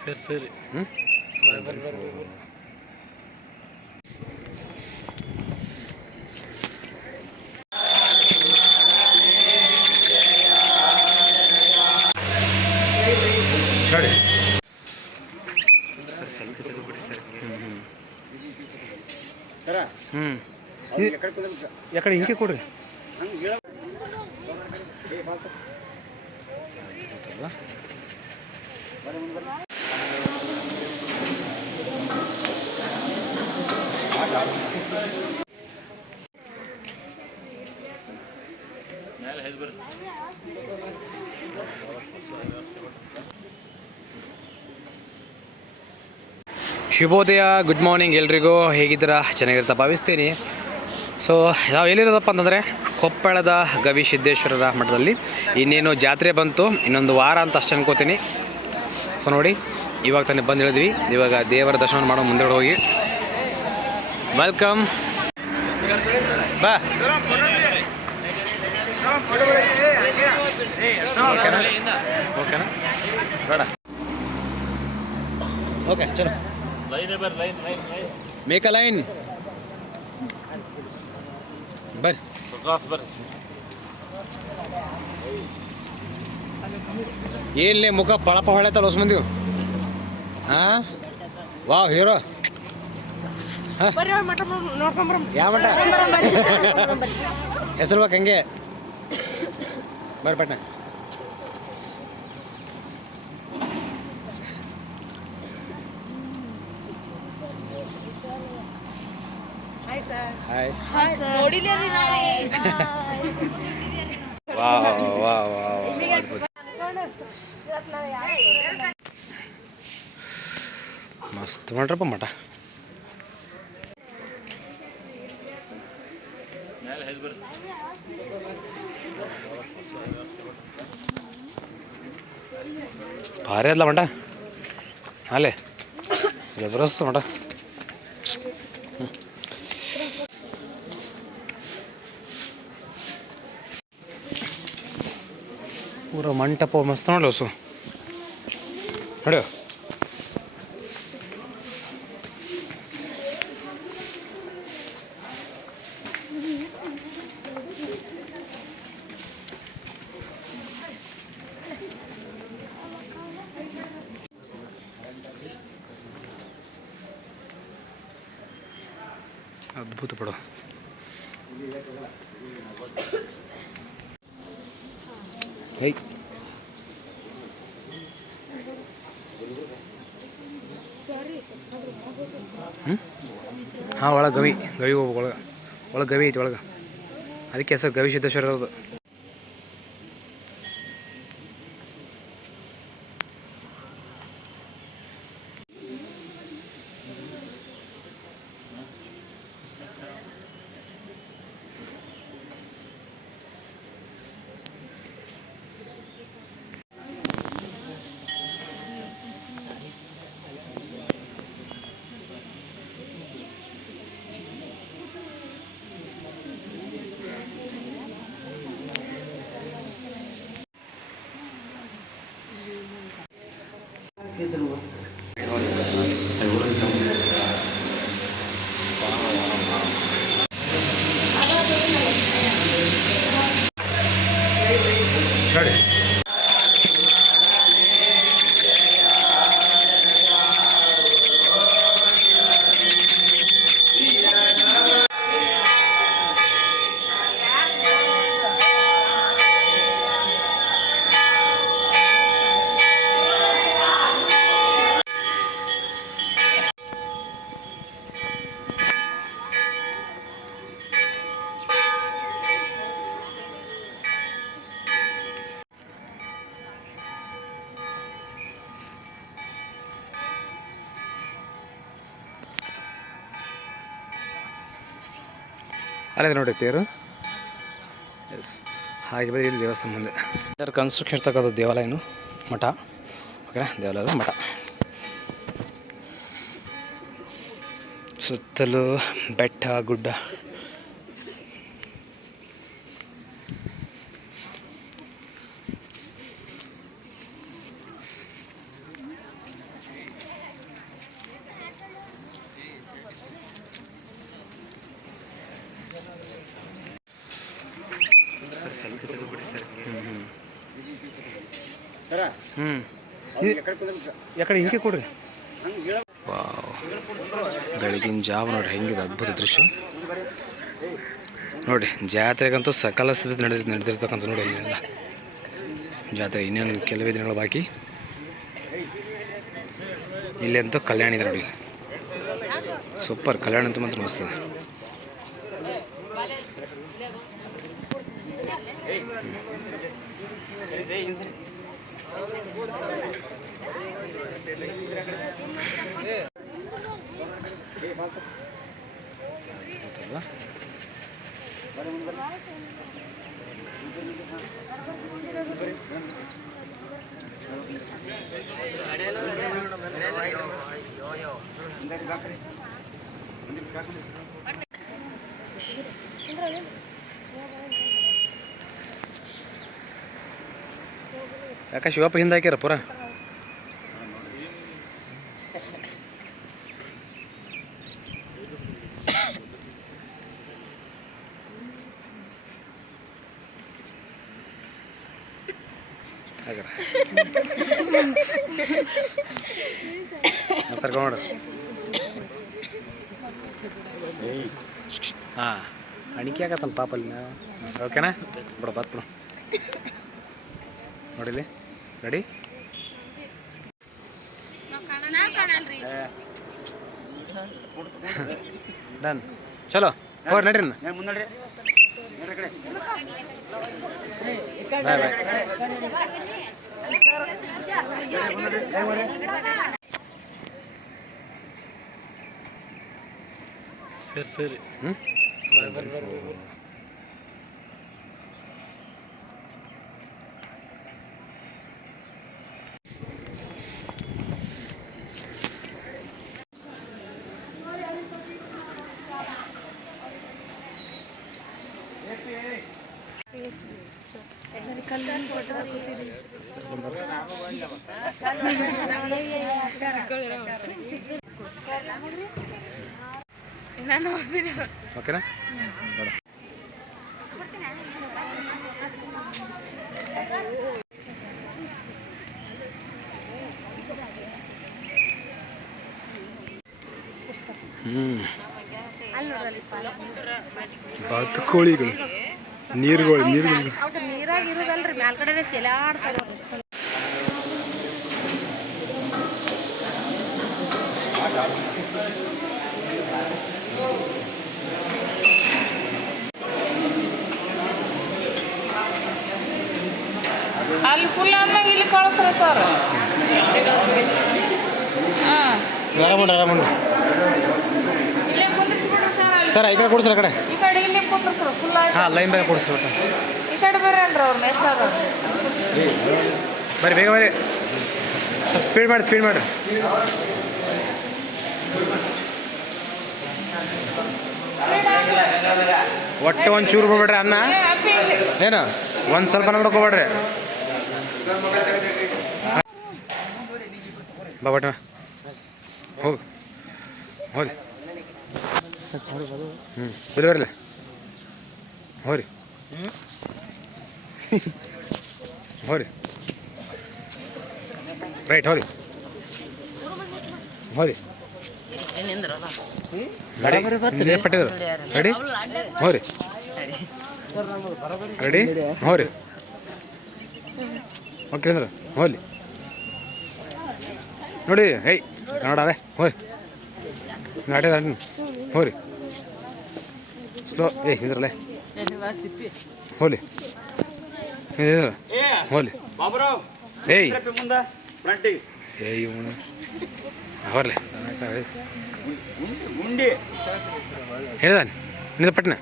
ಸರಿ ಸರಿ. ಹ್ಞೂ ಯಾಕಡೆ ಹಿಂಗೆ ಕೊಡ್ರಿ. ಶುಭೋದಯ ಗುಡ್ ಮಾರ್ನಿಂಗ್ ಎಲ್ರಿಗೂ. ಹೇಗಿದ್ದೀರಾ? ಚೆನ್ನಾಗಿರ್ತಾ ಭಾವಿಸ್ತೀನಿ. ಸೊ ನಾವು ಎಲ್ಲಿರೋದಪ್ಪ ಅಂತಂದರೆ, ಕೊಪ್ಪಳದ ಗವಿ ಸಿದ್ದೇಶ್ವರರ ಮಠದಲ್ಲಿ ಇನ್ನೇನು ಜಾತ್ರೆ ಬಂತು, ಇನ್ನೊಂದು ವಾರ ಅಂತ ಅಷ್ಟು ಅನ್ಕೋತೀನಿ. ಸೊ ನೋಡಿ, ಇವಾಗ ತಾನೇ ಬಂದಿಳಿದ್ವಿ. ಇವಾಗ ದೇವರ ದರ್ಶನ ಮಾಡೋ ಮುಂದೆ ಹೋಗಿ. ವೆಲ್ಕಮ್ ಬಾ. ಓಕೆನಾ ಓಕೆ ಚಲೋ. ಮೇಕ ಲೈನ್ ಬರ್ರಿ ಬರ್ರಿ. ಏನ್ಲೇ ಮುಖ ಪಳಪ ಹೊಳೆತಲ್ಲ ಹೊಸ ಮಂದಿವು ಹಾಂ? ವಾವ್ ಹೀರೋ ಬರ್ರಿ ಮಠ ನೋಡ್ಕೊಂಬರಂ ಯಾವ ಮಠ? ಹೆಸರು ಬೇಕು ಹಂಗೆ. ಬರ್ರಿ ಪಟ್ನ. ಹಾಯ್ ಸರ್ ಹಾಯ್ ನೋಡಿಲ್ಲ ರೀ ನಾಳೆ ವಾವ್ ವಾವ್ ವಾವ್ ಅದ್ಭುತ. ಮಸ್ತ್ ಮಾಡ್ರಪ್ಪ ಮಠ. పారేద్దామంట అలే జబరొస్తామంట మంట మంటపం వస్తున్నాడు లోసు అడో ಅದ್ಭುತ ಪಡ ಹೈ. ಹಾಂ, ಒಳಗೆ ಗವಿ. ಗವಿ ಹೋಗ್ಬೇಕು ಒಳಗೆ. ಒಳಗೆ ಗವಿ ಐತಿ, ಒಳಗೆ. ಅದಕ್ಕೆ ಹೆಸರು ಗವಿ ಸಿದ್ದೇಶ್ವರ ಇರೋದು ನೋಡಿ ಅಲ್ಲೇ ನೋಡಿ ತೇರು. ಎಸ್ ಹಾಗೆ ಬರೀ ಇಲ್ಲಿ ದೇವಸ್ಥಾನ ಮುಂದೆ. ಇದರ ಕನ್ಸ್ಟ್ರಕ್ಷನ್ ಇರ್ತಕ್ಕಂಥ ದೇವಾಲಯನು ಮಠ. ಓಕೆನಾ ದೇವಾಲಯದ ಮಠ. ಸುತ್ತಲೂ ಬೆಟ್ಟ, ಗುಡ್ಡ. ಯಾಕಡೆ ಹಿಂಗೆ ಕೊಡ್ರಿ ಬೆಳಗಿನ ಜಾವ ನೋಡ್ರಿ, ಹೆಂಗಿದೆ ಅದ್ಭುತ ದೃಶ್ಯ. ನೋಡಿರಿ, ಜಾತ್ರೆಗಂತೂ ಸಕಾಲ ಸ್ಥಿತಿ ನಡೆದ, ನಡೆದಿರ್ತಕ್ಕಂಥ ನೋಡಿ ಜಾತ್ರೆ ಇನ್ನೇನು ಕೆಲವೇ ದಿನಗಳು ಬಾಕಿ. ಇಲ್ಲಂತೂ ಕಲ್ಯಾಣ ಇದೆ ನೋಡಿ. ಸೂಪರ್, ಕಲ್ಯಾಣ ಅಂತ ಮಾತ್ರ ಮಸ್ತಿದೆ ಯಾಕೆ ಶಿವಪ್ಪ ಹಿಂದೆ ಹಾಕ್ಯಾರ ಪೂರ ಸರ್ಕೊಂಡು ನೋಡ್ರಿ ಹಾಂ. ಅಣಿಕೆ ಆಗತ್ತಲ್ಲ ಪಾಪ ಅಲ್ಲಿ ಓಕೆನಾ? ಬಿಡು ಬಾತ್ ಬಿಡು. ನೋಡಿಲಿ ರೆಡಿ ಡನ್ ಚಲೋ. ಹೋಗ್ರಿ ನಡ್ರಿ. சரி சரி. ம்? ನಾನು ಹೋಗ್ತೀನಿ ಓಕೆನಾ? ಬೇಡ ಹ್ಞೂ ಬಾತುಕೋಳಿಗಳು ನೀರುಗಳು ನೀರುಗಳು ಅವ್ರು ಮ್ಯಾಲ್ಕಡೆ ಇರೋದಲ್ರಿ ಮ್ಯಾಲ್ಗಡೆ ತಲೆ ಆಡ್ತಾರ ಅಲ್ಲಿ ಫುಲ್ ಅಂದಾಗ ಇಲ್ಲಿ ಕಳಿಸ್ತಾರೆ ಸರ್ ಹಾಂ. ಇಲ್ಲೇ ಕುಂದಿಸ್ಬಿಡ್ರಿ ಸರ್ ಸರ್ ಈ ಕಡೆ ಕೊಡ್ಸ್ರಿ ಸರ್ ಆ ಕಡೆ. ಈ ಕಡೆ ಇಲ್ಲಿ ಕೂತ್ರು ಸರ್ ಫುಲ್ ಹಾಂ ಲೈನ್ ಬೇಗ ಕೊಡಿಸಿ ಒಟ್ಟು. ಈ ಕಡೆ ಬರ್ರಿ ಅವ್ರು ಮ್ಯಾಚ್ ಮೆಚ್ಚಾರ ಬರ್ರಿ ಬೇಗ ಬರ್ರಿ. ಸ್ವಲ್ಪ ಸ್ಪೀಡ್ ಮಾಡಿ ಸ್ಪೀಡ್ ಮಾಡ್ರಿ. ಒಟ್ಟು ಒಂದು ಚೂರು ಬಿಡ್ಬೇಡ್ರಿ ಅನ್ನ ಏನು? ಒಂದು ಸ್ವಲ್ಪ ನೋಡಕ್ ಹೋಗ್ಬೇಡ್ರಿ. ಬಾ ಬಟ್ ಹೋಗಿ. ಹೋಗಿ ಹ್ಞೂ ಬರಲಿ. ಹೋರಿ ಹೋರಿ. ರೈಟ್ ಹೋರಿ. ಹೋರಿ. ರೆಡಿ ಪಟ್ಟಿದ್ರು ರೆಡಿ ಹೋರಿ. ರೆಡಿ ಹೋರಿ. ಓಕೆ ಅಂದ್ರೆ ಹೋಲಿ ನೋಡಿ ಹೇಯ್ ಕನ್ನಡ ಹೋಯ್ ಗಾಡಿ ದಾಟಿ ಹೋರಿ. ಸ್ಲೋ ಏ ಇದ್ರಲ್ಲೇ ಹೋಲಿ ಇದ್ರ ಹೋಲಿ ಏಯ್ ಏಯ್ ಇವನು ಅವರ್ಲೆ ಗುಂಡಿ ಹೇಳ್ದಾನೆ ನಿಂದ ಪಟ್ನ